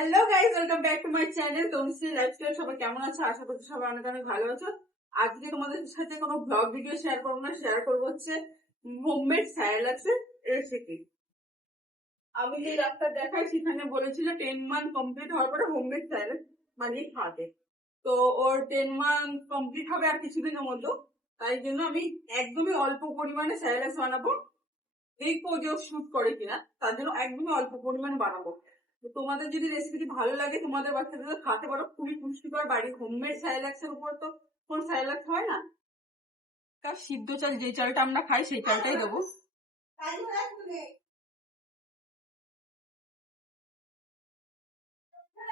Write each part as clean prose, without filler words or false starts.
Hello guys, welcome back to my channel Tanushree lifestyle. সবাই কেমন আছো? আশা করছি সবাই অনেক অনেক ভালো আছো। আজকে তোমাদের সাথে কোনো ব্লগ ভিডিও শেয়ার করবো না, শেয়ার করবো হচ্ছে হোমমেড স্যালাডের রেসিপি। আমি যে ডাক্তার দেখাই সেখানে বলেছিল 10 মান্থ কমপ্লিট হওয়ার পরে হোমমেড স্যালাড বানিয়ে খাওয়াতে। তো ওর 10 মান্থ কমপ্লিট হবে আর কিছুদিনের মতো, তাই জন্য আমি একদমই অল্প পরিমাণে স্যালাড বানাবো। দেখবো যে ও শুট করে কিনা, তার জন্য একদমই অল্প পরিমাণে বানাবো। তোমাদের যদি রেসিপিটি ভালো লাগে, তোমাদের বাচ্চাদের খাতে পারো, খুবই পুষ্টিকর। বাড়ির হোমমেড স্যালাডস এর উপর তো কোন স্যালাড হয় না। সিদ্ধ চাল, যে চালটা আমরা খাই সেই চালটাই দেবো।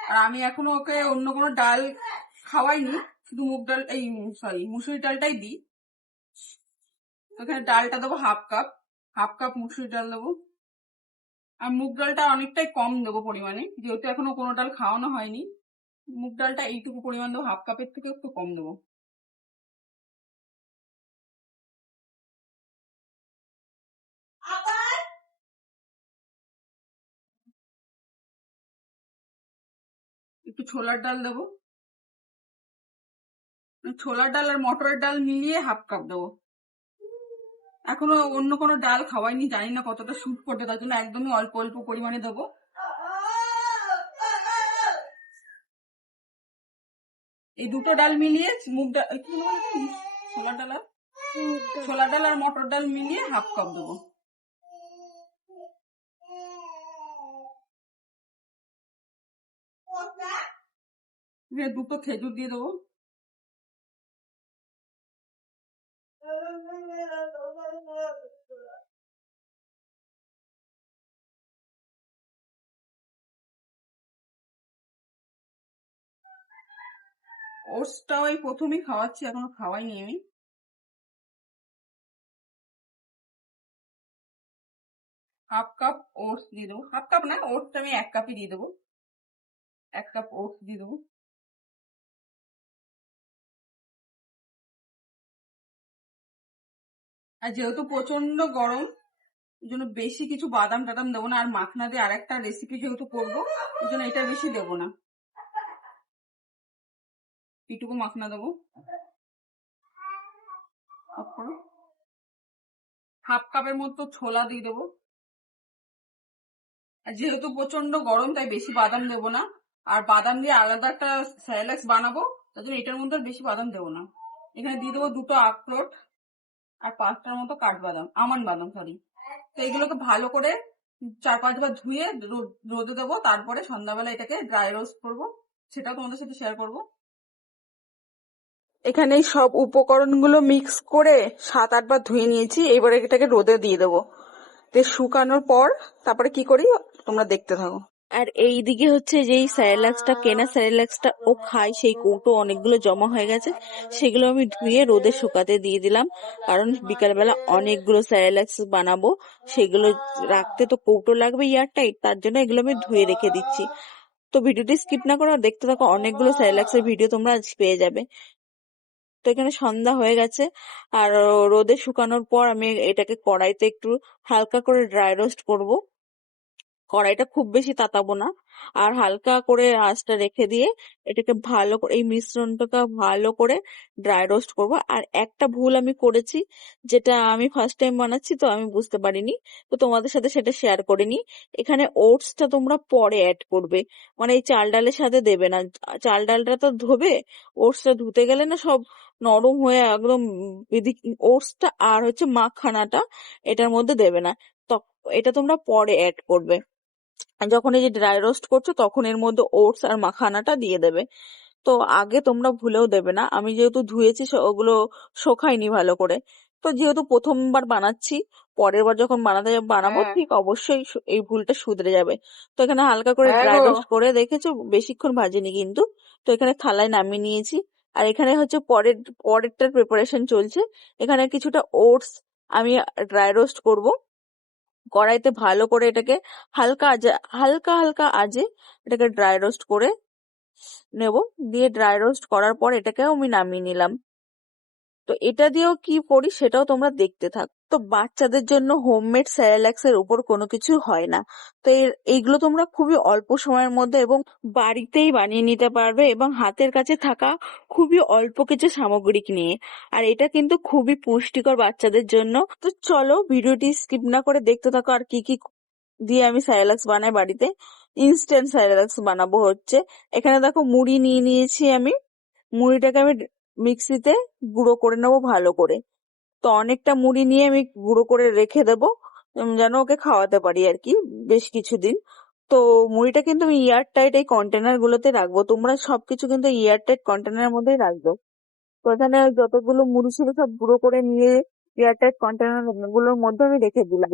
আর আমি এখনো ওকে অন্য কোনো ডাল খাওয়াইনি, শুধু মুগ ডাল, এই সরি মুসুরি ডালটাই দিই। ওখানে ডালটা দেবো হাফ কাপ মুসুরি ডাল দেবো। আর মুগ ডালটা অনেকটাই কম দেবো পরিমাণে, যেহেতু এখনো কোনো ডাল খাওয়ানো হয়নি। মুগ ডালটা এইটুকু পরিমাণ দেবো, হাফ কাপের থেকে একটু কম দেবো। একটু ছোলার ডাল দেবো, ছোলার ডাল আর মটরের ডাল মিলিয়ে হাফ কাপ দেবো। এখনো অন্য কোনো ডাল খাওয়াইনি, জানি না কতটা স্যুট করবে, তার জন্য একদমই অল্প অল্প পরিমাণে দেবো। এই দুটো ডাল মিলিয়ে মুগ ডাল, ছোলার ডাল আর মটর ডাল মিলিয়ে হাফ কাপ দেবো। দুটো খেজুর দিয়ে দেবো। ওটসটাও এই প্রথমেই খাওয়াচ্ছি, এখনো খাওয়াইনি আমি। হাফ কাপ ওটস দিয়ে দেবো, হাফ কাপ না, ওটসটা আমি 1 কাপই দিয়ে দেবো। 1 কাপ ওটস দিয়ে দেবো। আর যেহেতু প্রচন্ড গরম, এই জন্য বেশি কিছু বাদাম টাদাম দেবো না। আর মাখনা দিয়ে আরেকটা রেসিপি যেহেতু করবো, এই জন্য এটা বেশি দেবো না, এইটুকু মাখনা দেবো। হাফ কাপের মতো ছোলা দিয়ে দেবো। আর যেহেতু প্রচন্ড গরম, তাই বেশি বাদাম দেবো না। আর বাদাম দিয়ে আলাদা একটা স্যালাড বানাবো, তার জন্য এটার মধ্যে বেশি বাদাম দেবো না। এখানে দিয়ে দেবো 2টো আখরোট আর 5টার মতো কাঠবাদাম, আমন্ড বাদাম সরি। তো এগুলোকে ভালো করে 4-5 বার ধুয়ে রোদে দেবো, তারপরে সন্ধ্যাবেলা এটাকে ড্রাই রোস্ট করবো, সেটাও তোমাদের সাথে শেয়ার করবো। এখানে সব উপকরণগুলো মিক্স করে 7-8 বার ধুয়ে নিয়েছি। এবারে এটাকে রোদে দিয়ে দেবো, শুকানোর পর তারপরে কি করি তোমরা দেখতে থাকো। আর এইদিকে হচ্ছে যেই স্যারেলাক্সটা কেনা স্যারেলাক্সটা ও খায়, সেই কৌটো অনেকগুলো জমা হয়ে গেছে, সেগুলো আমি ধুয়ে রোদে শুকাতে দিয়ে দিলাম। কারণ বিকালবেলা অনেকগুলো স্যারেলাক্স বানাবো, সেগুলো রাখতে তো কৌটো লাগবে এয়ারটাইট, তার জন্য এগুলো আমি ধুয়ে রেখে দিচ্ছি। তো ভিডিওটি স্কিপ না করে দেখতে থাকো, অনেকগুলো স্যারেলাক্সের ভিডিও তোমরা আজ পেয়ে যাবে। তো এখানে সন্ধ্যা হয়ে গেছে, আর রোদে শুকানোর পর আমি এটাকে কড়াইতে একটু হালকা করে ড্রাই রোস্ট করব। কড়াইটা খুব বেশি তাতাবো না, আর হালকা করে আঁচটা রেখে দিয়ে এটাকে ভালো করে, এই মিশ্রণটাকে ভালো করে ড্রাই রোস্ট করব। আর একটা ভুল আমি করেছি, যেটা আমি ফার্স্ট টাইম বানাচ্ছি, তো আমি বুঝতে পারিনি, তো তোমাদের সাথে সেটা শেয়ার করিনি। এখানে ওটসটা তোমরা পরে অ্যাড করবে, মানে এই চাল ডালের সাথে দেবে না। চাল ডালটা তো ধোবে, ওটসটা ধুতে গেলে না সব নরম হয়ে একদম, ওটসটা আর হচ্ছে মাখানাটা এটার মধ্যে দেবে না, তো এটা তোমরা পরে অ্যাড করবে। যখন এই যে ড্রাই রোস্ট করছো, তখন এর মধ্যে ওটস আর মাখানাটা দিয়ে দেবে। তো আগে তোমরা ভুলেও দেবে না, আমি যেহেতু ধুয়েছি ওগুলো শোকাইনি ভালো করে, তো যেহেতু প্রথমবার বানাচ্ছি, পরের বার যখন বানাবো ঠিক অবশ্যই এই ভুলটা শুধরে যাবে। তো এখানে হালকা করে ড্রাই রোস্ট করে দেখেছো, বেশিক্ষণ ভাজিনি কিন্তু। তো এখানে থালায় নামিয়ে নিয়েছি। আর এখানে হচ্ছে পরেরটার প্রিপারেশন চলছে। এখানে কিছুটা ওটস আমি ড্রাই রোস্ট করব কড়াইতে, ভালো করে এটাকে হালকা হালকা আজে এটাকে ড্রাই রোস্ট করে নেব। দিয়ে ড্রাই রোস্ট করার পর এটাকেও আমি নামিয়ে নিলাম। তো এটা দিয়েও কি করি সেটাও তোমরা দেখতে থাকো। তো বাচ্চাদের জন্য হোমমেড স্যারেলাক্স এর উপর কোনো কিছু হয় না। তো এইগুলো তোমরা খুবই অল্প সময়ের মধ্যে এবং বাড়িতেই বানিয়ে নিতে পারবে এবং হাতের কাছে থাকা খুবই অল্প কিছু সামগ্রিক নিয়ে। আর এটা কিন্তু খুবই পুষ্টিকর বাচ্চাদের জন্য। তো চলো ভিডিওটি স্কিপ না করে দেখতে থাকো আর কি কি দিয়ে আমি স্যারেলাক্স বানাই বাড়িতে। ইনস্ট্যান্ট স্যারেলাক্স বানাবো হচ্ছে, এখানে দেখো মুড়ি নিয়ে নিয়েছি আমি। মুড়িটাকে আমি মিক্সিতে গুঁড়ো করে নেবো ভালো করে। তো অনেকটা মুড়ি নিয়ে আমি গুঁড়ো করে রেখে দেবো, যেন ওকে খাওয়াতে পারি আর কি বেশ কিছুদিন। তো মুড়িটা কিন্তু আমি এয়ার টাইট এই কন্টেনার গুলোতে রাখবো, তোমরা সবকিছু কিন্তু এয়ার টাইট কন্টেনারের মধ্যেই রাখবো। তো এখানে যতগুলো মুড়ি ছিল সব গুঁড়ো করে নিয়ে এয়ার টাইট কন্টেনার গুলোর মধ্যে আমি রেখে দিলাম।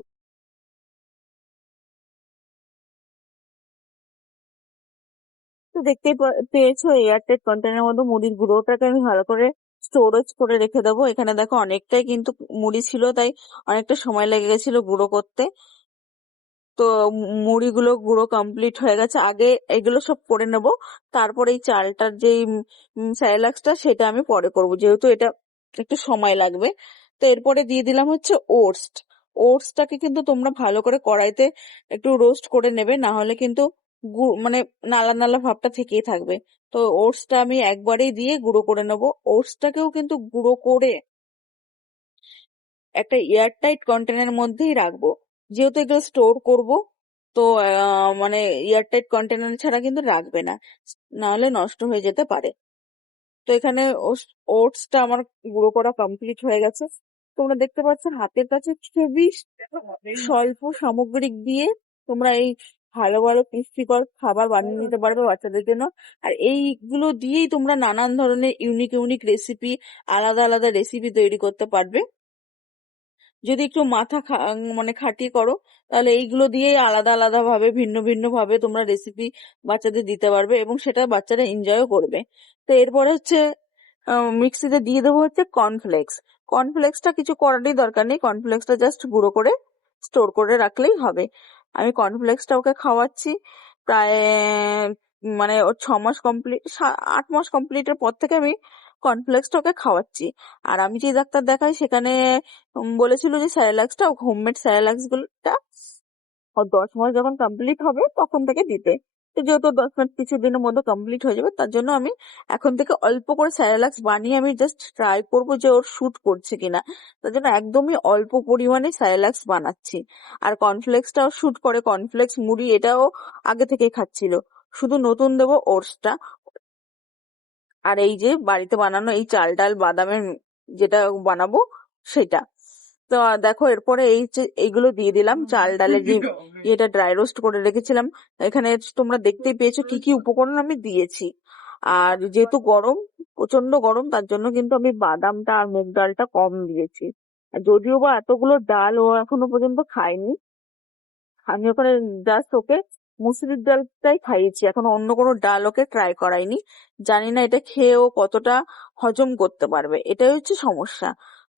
তো দেখতেই পেয়েছো এয়ারটাইট কন্টেনারের মধ্যে মুড়ির গুঁড়োটাকে আমি ভালো করে স্টোরেজ করে রেখে দেবো। এখানে দেখো অনেকটাই কিন্তু মুড়ি ছিল, তাই অনেকটা সময় লেগে গেছিল গুঁড়ো করতে। তো মুড়িগুলো গুঁড়ো কমপ্লিট হয়ে গেছে, আগে এগুলো সব করে নেব, তারপরে এই চালটার যে স্যারেলাক্সটা সেটা আমি পরে করব, যেহেতু এটা একটু সময় লাগবে। তো এরপরে দিয়ে দিলাম হচ্ছে ওটস। ওটসটাকে কিন্তু তোমরা ভালো করে কড়াইতে একটু রোস্ট করে নেবে, না হলে কিন্তু মানে নালা নালা ভাবটা থেকেই থাকবে। তো ওটসটা আমি একবারেই দিয়ে গুঁড়ো করে নেব। ওটসটাকেও কিন্তু গুঁড়ো করে একটা এয়ারটাইট কন্টেনারের মধ্যেই রাখবো, যেহেতু এগুলো স্টোর করব। তো মানে এয়ারটাইট কন্টেনার ছাড়া কিন্তু রাখবে না, নাহলে নষ্ট হয়ে যেতে পারে। তো এখানে ওটসটা আমার গুঁড়ো করা কমপ্লিট হয়ে গেছে। তোমরা দেখতে পাচ্ছ হাতের কাছে খুবই স্বল্প সামগ্রিক দিয়ে তোমরা এই ভালো ভালো পুষ্টিকর খাবার বানিয়ে নিতে পারবে বাচ্চাদের জন্য। আর এইগুলো দিয়েই তোমরা নানান ধরনের ইউনিক ইউনিক রেসিপি, আলাদা আলাদা রেসিপি তৈরি করতে পারবে। যদি একটু মাথা মানে খাটিয়ে করো, তাহলে এইগুলো দিয়েই আলাদা আলাদা ভাবে ভিন্ন ভিন্ন ভাবে তোমরা রেসিপি বাচ্চাদের দিতে পারবে এবং সেটা বাচ্চারা এনজয়ও করবে। তো এরপরে হচ্ছে মিক্সিতে দিয়ে দেবো হচ্ছে কর্নফ্লেক্স। কর্নফ্লেক্সটা কিছু করারই দরকার নেই, কর্নফ্লেক্সটা জাস্ট গুঁড়ো করে স্টোর করে রাখলেই হবে। আমি কর্নফ্লেক্সটা ওকে খাওয়াচ্ছি প্রায় মানে ওর 6 মাস কমপ্লিট, 8 মাস কমপ্লিটের পর থেকে আমি কর্নফ্লেক্সটা ওকে খাওয়াচ্ছি। আর আমি যে ডাক্তার দেখাই সেখানে বলেছিল যে স্যারেলাক্সটা, হোমমেড স্যারেলাক্স গুলোটা ও 10 মাস যখন কমপ্লিট হবে তখন থেকে দিতে। তো যেহেতু 10 মাস কিছুদিনের মধ্যে কমপ্লিট হয়ে যাবে, তার জন্য আমি এখন থেকে অল্প করে স্যারেলাক্স বানিয়ে আমি জাস্ট ট্রাই করব যে ওর শুট করছে কিনা। তার জন্য একদমই অল্প পরিমাণে স্যারেলাক্স বানাচ্ছি। আর কর্নফ্লেক্সটাও শুট করে, কর্নফ্লেক্স মুড়ি এটাও আগে থেকে খাচ্ছিল, শুধু নতুন দেবো ওটসটা। আর এই যে বাড়িতে বানানো এই চাল ডাল বাদামের যেটা বানাবো সেটা। তো দেখো এরপরে এই যে এইগুলো দিয়ে দিলাম, চাল ডালের যে এটা ড্রাই রোস্ট করে রেখেছিলাম। এখানে তোমরা দেখতেই পেয়েছো কি কি উপকরণ আমি দিয়েছি। আর যেহেতু গরম, প্রচন্ড গরম, তার জন্য কিন্তু আমি বাদামটা আর মুগ ডালটা কম দিয়েছি। আর যদিও বা এতগুলো ডাল ও এখনো পর্যন্ত খায়নি, আমি ওখানে জাস্ট ওকে মুসুরির ডালটাই খাইয়েছি, এখনো অন্য কোনো ডাল ওকে ট্রাই করাইনি। জানি না এটা খেয়ে ও কতটা হজম করতে পারবে, এটাই হচ্ছে সমস্যা।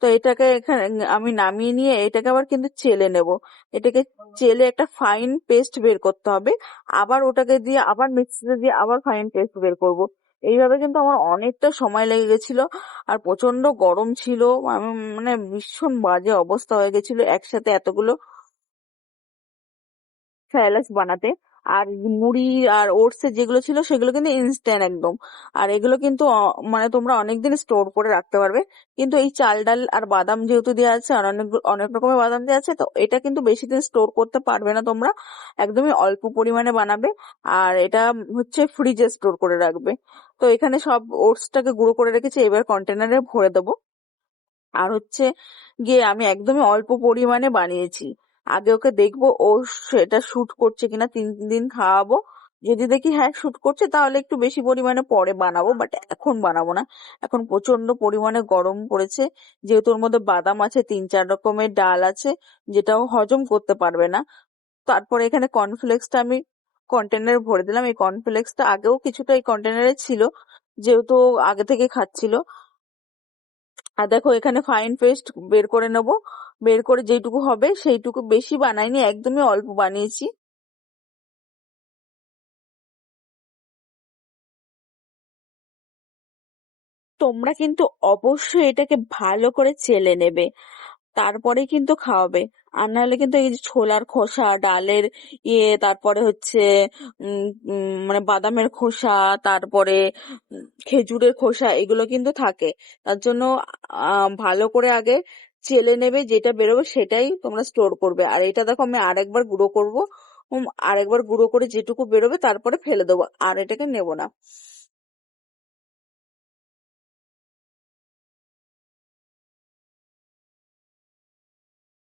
তো এটাকে এখানে আমি নামিয়ে নিয়ে এটাকে আবার কিন্তু চেলে নেব। এটাকে চেলে একটা ফাইন পেস্ট বের করতে হবে, আবার ওটাকে দিয়ে আবার মিক্সিতে দিয়ে আবার ফাইন পেস্ট বের করব। এইভাবে কিন্তু আমার অনেকটা সময় লেগে গেছিল। আর প্রচন্ড গরম ছিল, আমি মানে ভীষণ বাজে অবস্থা হয়ে গেছিল একসাথে এতগুলো স্যালাড বানাতে। আর মুড়ি আর ওটস এর যেগুলো ছিল সেগুলো কিন্তু ইনস্ট্যান্ট একদম। আর এগুলো কিন্তু মানে তোমরা অনেকদিন স্টোর করে রাখতে পারবে। কিন্তু এই চাল ডাল আর বাদাম যেহেতু দেওয়া আছে, আর অনেক অনেক রকমের বাদাম দেওয়া আছে, তো এটা কিন্তু বেশি দিন স্টোর করতে পারবে না তোমরা, একদমই অল্প পরিমাণে বানাবে। আর এটা হচ্ছে ফ্রিজে স্টোর করে রাখবে। তো এখানে সব ওটসটাকে গুঁড়ো করে রেখেছি, এবার কন্টেনারে ভরে দেবো। আর হচ্ছে গিয়ে আমি একদমই অল্প পরিমাণে বানিয়েছি, আগে ওকে দেখবো ও সেটা শুট করছে কিনা, 3 দিন খাওয়াবো। যদি দেখি হ্যাঁ শুট করছে তাহলে একটু বেশি পরিমাণে পরে বানাবো, বাট এখন বানাবো না। এখন প্রচন্ড পরিমাণে গরম পড়েছে, যেহেতু ওর মধ্যে বাদাম আছে, 3-4 রকমের ডাল আছে, যেটাও হজম করতে পারবে না। তারপরে এখানে কর্নফ্লেক্সটা আমি কন্টেনারে ভরে দিলাম। এই কর্নফ্লেক্সটা আগেও কিছুটা এই কন্টেনারে ছিল, যেহেতু ও আগে থেকে খাচ্ছিল। আর দেখো এখানে ফাইন পেস্ট বের করে নেব, বের করে যেটুকু হবে সেইটুকু, বেশি বানাইনি, একদমই অল্প বানিয়েছি। তোমরা কিন্তু অবশ্যই এটাকে ভালো করে চেলে নেবে, তারপরে কিন্তু খাওয়াবে। আর নাহলে কিন্তু এই যে ছোলার খোসা, ডালের তারপরে হচ্ছে মানে বাদামের খোসা, তারপরে খেজুরের খোসা, এগুলো কিন্তু থাকে। তার জন্য ভালো করে আগে চেলে নেবে, যেটা বেরোবে সেটাই তোমরা স্টোর করবে। আর এটা দেখো আমি আরেকবার গুঁড়ো করবো, আরেকবার গুঁড়ো করে যেটুকু বেরোবে তারপরে ফেলে দেবো, আর এটাকে নেবো না।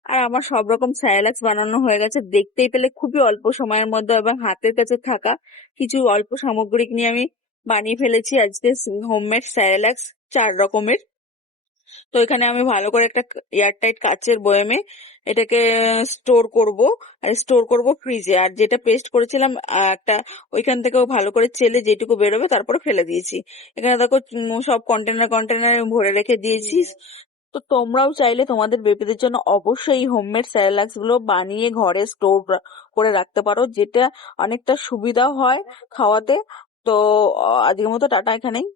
আর আমার সব রকম স্যালাডস বানানো হয়ে গেছে, দেখতেই পেলে খুবই অল্প সময়ের মধ্যে এবং হাতের কাছে থাকা কিছু অল্প সামগ্রিক নিয়ে আমি বানিয়ে ফেলেছি আজকে হোমমেড স্যালাডস 4 রকমের। তো এখানে আমি ভালো করে একটা এয়ারটাইট কাচের বয়ামে এটাকে স্টোর করব, আর স্টোর করব ফ্রিজে। আর যেটা পেস্ট করেছিলাম একটা, ওইখান থেকেও ভালো করে চেলে যেটুকু বেরোবে তারপরে ফেলে দিয়েছি। এখানে দেখো সব কন্টেনার কন্টেনারে ভরে রেখে দিয়েছি। তো তোমরাও চাইলে তোমাদের বেবিদের জন্য অবশ্যই এই হোমমেড স্যালাডস গুলো বানিয়ে ঘরে স্টোর করে রাখতে পারো, যেটা অনেকটা সুবিধা হয় খাওয়াতে। তো আজকের মতো টাটা এখানেই।